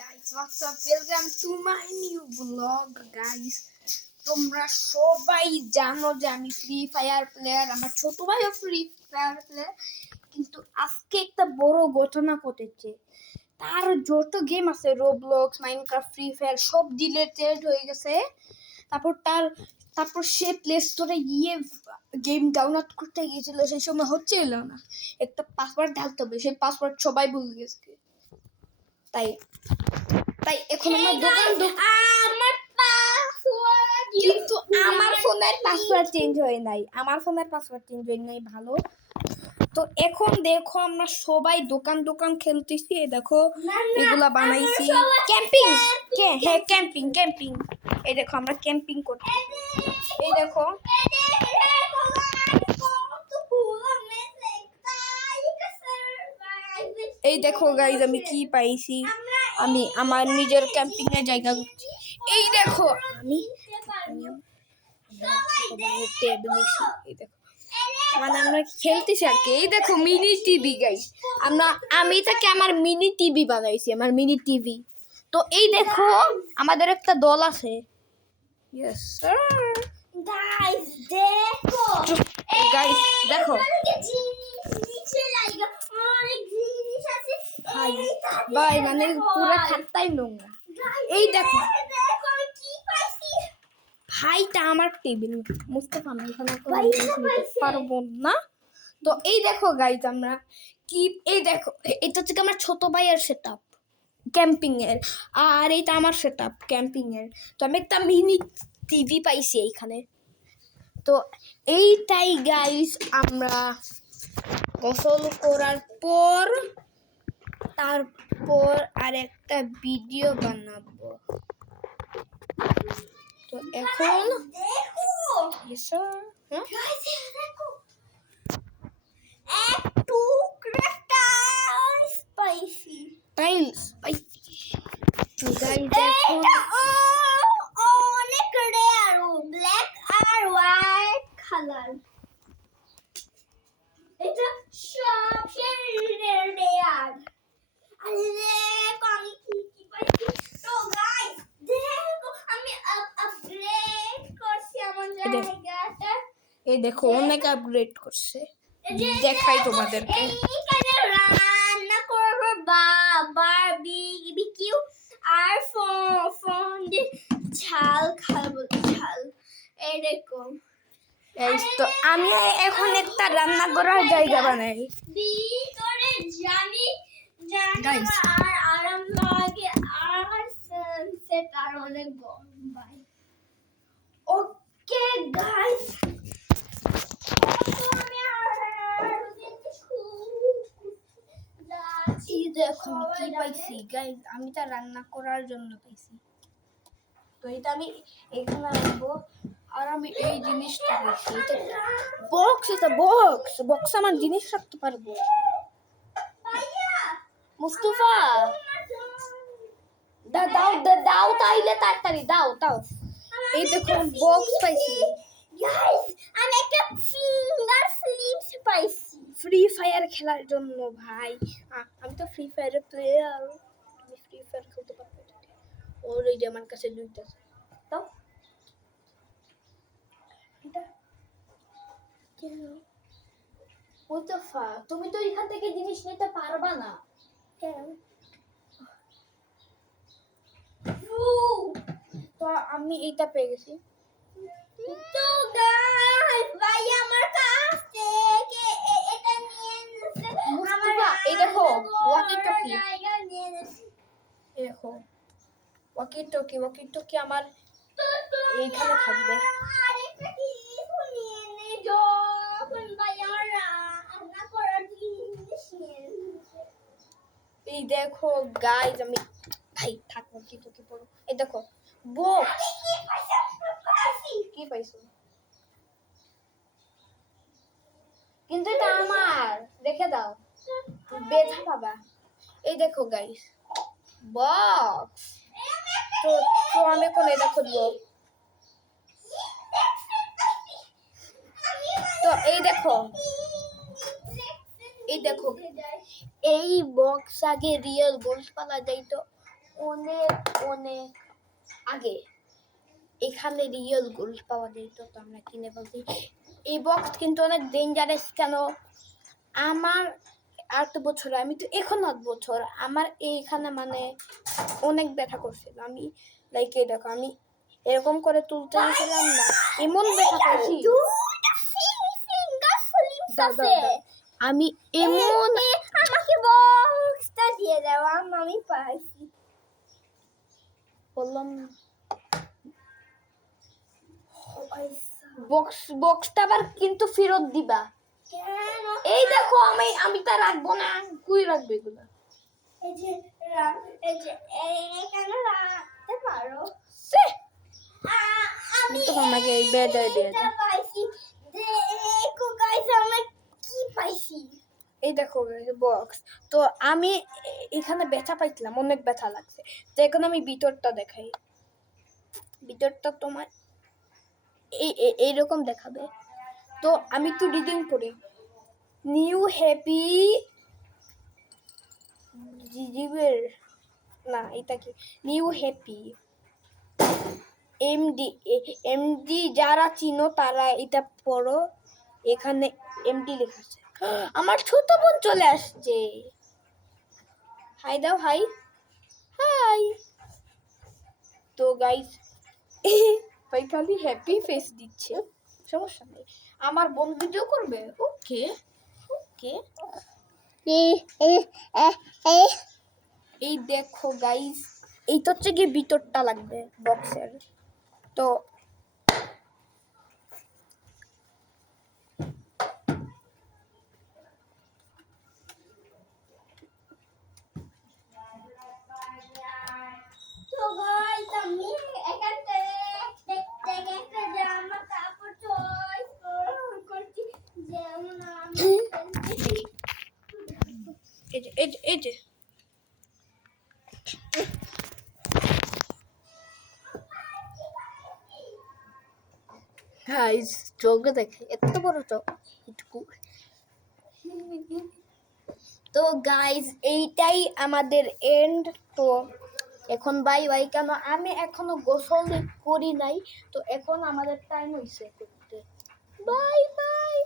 guys, what's up? Welcome to my new vlog, guys. তোমরা সবাই জানো যে আমি ফ্রি ফায়ার প্লেয়ার, আমার ছোট ভাইও ফ্রি ফায়ার প্লেয়ার। কিন্তু আজকে একটা বড় ঘটনা ঘটেছে। তার যত গেম আছে, রোবলক্স, মাইনক্রাফট, ফ্রি ফায়ার সব ডিলেটেড হয়ে গেছে। তারপর সে প্লে স্টোরে গিয়ে গেম ডাউনলোড করতে গিয়েছিল, সেই সময় হচ্ছিল না। একটা পাসওয়ার্ড ঢালতে হবে, সেই পাসওয়ার্ড সবাই ভুলে গেছে। তাই এখন আমার আমার পাসওয়ার্ড, কিন্তু আমার ফোনের পাসওয়ার্ড চেঞ্জ হয় নাই। ভালো। তো এখন দেখো আমরা সবাই দোকান খেলতেছি। দেখো এগুলা বানাইছি ক্যাম্পিং। হ্যাঁ, ক্যাম্পিং। এই দেখো আমরা ক্যাম্পিং করছি। এই দেখো গাইজ আমি কি পাইছি। আমি আমার নিজের ক্যাম্পিং এর জায়গা করছি। এই দেখো আমি মানে আমরা খেলতেছি আর কি। এই দেখো মিনি টিভি গাইজ, আমি থেকে আমার মিনি টিভি বানাইছি, আমার মিনি টিভি। তো এই দেখো আমাদের একটা দল আছে। Yes sir. দেখো ভাই মানে পুরো খাতাই নোংরা। এই দেখো ভাইটা আমার টেবিল মুস্তফা, আমি এখানে পারবো না। তো এই দেখো গাইজ আমরা কি, এই দেখো এটা হচ্ছে আমার ছোট ভাইয়ের সেটআপ ক্যাম্পিং এর, আর এইটা আমার সেটআপ ক্যাম্পিং এর। তো আমি একটা মিনি টিভি পাইছি এইখানে। তো এইটাই গাইজ আমরা গোসল করার পর তারপর আর একটা ভিডিও বানাবো। তো এখন অনেক রেয়ার ব্ল্যাক আর হোয়াইট কালার। এটা সবচেয়ে রেয়ার। আমি কি পাইছি? তো গাইস দেখো আমি আপগ্রেড করছি আমার জায়গাটা। এই দেখো অনেক আপগ্রেড করছে, দেখাই তোমাদেরকে। এইখানে রান্না করব বারবিকিউ আর ফোন দিয়ে ঝাল খাবো, ঝাল। এরকম তো আমি এখন একটা রান্না করার জায়গা বানাই ভিতরে জানি আর আরাম লাগে আর সানসেট আর অনেক গরম ভাই। ওকে গাইস, দেখো কি পাইছি গাইস। আমি তা রান্না করার জন্য পাইছি। তো এটা আমি এখানে আনবো। আর আমি এই জিনিসটা পাইছি, এটা বক্স আমার জিনিস রাখতে পারবো। মুস্তফা দাও তাইলে তাড়াতাড়ি দাও। এই দেখো বক্স পাইছি গাইস। আমি একটা ফিঙ্গার ফ্লিপস পাইছি ফ্রি ফায়ার খেলার জন্য ভাই। আমি তো ফ্রি ফায়ারের প্লেয়ার, আমি ফ্রি ফায়ার খেলতে পারবো। অলরেডি আমার কাছে দুইটা আছে। দাও এটা কেন মুস্তফা, তুমি তো এখান থেকে জিনিস নিতে পারবা না কেন? তো আমি এইটা পেয়ে গেছি। তো গাইস ভাই আমার কাছ থেকে এটা নিয়ে নিছে। মুস্তফা এই দেখো ওয়াকি টকি, এই দেখো ওয়াকি টকি আমার এইখানে থাকবে। আরেকটা কি নিয়ে নে যখন ভাই আমার রান্না করার জিনিস নিয়ে নিছে। এই দেখো গাইস আমি ভাই থাকবো কি পড়ো। এই দেখো বক্স কি পাইছো, কিন্তু এটা আমার, রেখে দাও, বেথা পাবা। এই দেখো গাইস বক্স। তো আমি কোন এটা খুলবো। তো এই দেখো এই বক্স আগে রিয়েল গোল্ড পালা যাইতো, অনেক অনেক আগে এখানে রিয়েল গোল্ড পাওয়া যেত, তো আমরা কিনে ফেলছি। এই বক্স কিন্তু অনেক ডেঞ্জারাস। কেন? আমার 8 বছর, আমি তো এখন 8 বছর, আমার এইখানে মানে অনেক ব্যথা করছিল। আমি লাইক এই দেখো, আমি এরকম করে তুলতে গেছিলাম না, এমন ব্যথা পাইছি। দাও, দাও, দাও। আমি এমন, আমাকে বক্সটা দিয়ে দাও, আমি পাইছি বললাম। বক্সটা আবার কিন্তু ফেরত দিবা। এই দেখো, আমি তা রাখবো না। কই রাখবে এগুলো? এই যে এখানে রাখতে পারো। আমি তো আমাকে এই বেডে দিয়ে দাও। পাইছি, দেখো গাইস, আমরা কি পাইছি। এই দেখো বক্স। তো আমি এখানে ব্যথা পাইছিলাম, অনেক ব্যথা লাগছে। তো এখন আমি ভিতরটা দেখাই। ভিতরটা তোমার এইরকম দেখাবে। তো আমি একটু রিডিং পড়ি। নিউ হ্যাপি জিজিবের না, এটা কি? নিউ হ্যাপি এমডি যারা চিনো তারা এটা পড়ো। এখানে এমডি লেখা আছে। আমার ছোট বোন চলে আসছে। হাই দাও, হাই হাই। তো গাইস, ভাই খালি হ্যাপি ফেস দিচ্ছে, সমস্যা নেই। আমার বোন ভিডিও করবে, ওকে ওকে। এই দেখো গাইস, এই তো হচ্ছে গিয়ে ভিতরটা লাগবে বক্সের। তো গাইস, আমি এখান থেকে একটা জামা কাপড় চয়েস করছি, যেমন আমি এই যে গাইস, চোখে দেখে এত বড় চোখ এটুকু। তো গাইস, এইটাই আমাদের এন্ড। তো এখন বাই বাই। কেন? আমি এখনো গোসল করি নাই, তো এখন আমাদের টাইম হয়েছে করতে। Bye bye.